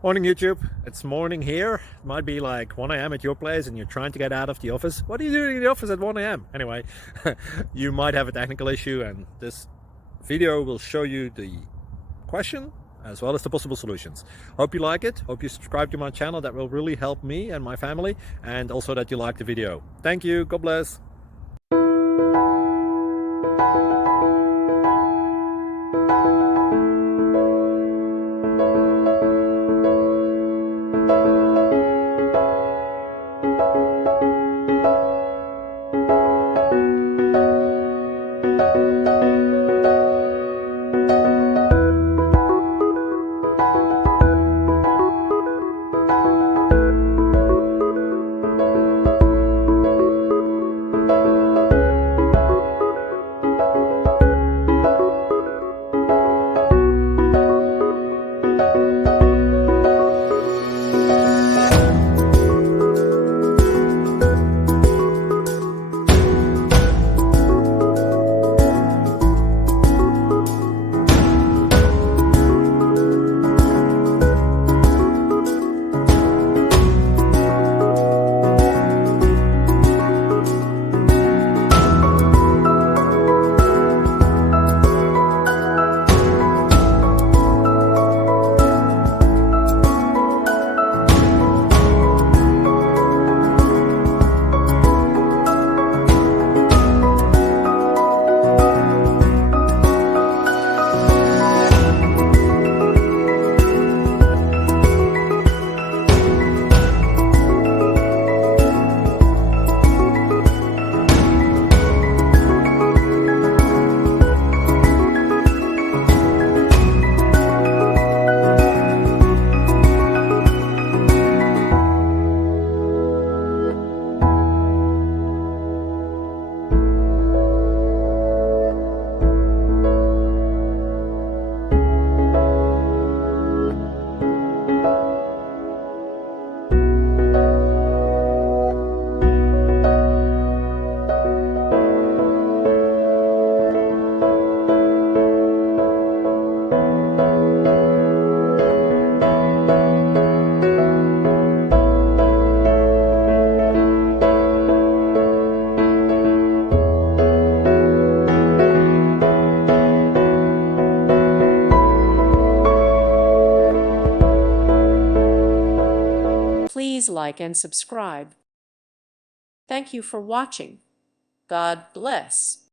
Morning YouTube, it's morning here. It might be like 1 a.m. at your place and you're trying to get out of the office. What are you doing in the office at 1 a.m.? Anyway, you might have a technical issue and this video will show you the question as well as the possible solutions. Hope you like it, hope you subscribe to my channel. That will really help me and my family, and also that you like the video. Thank you, God bless. Please like and subscribe. Thank you for watching. God bless.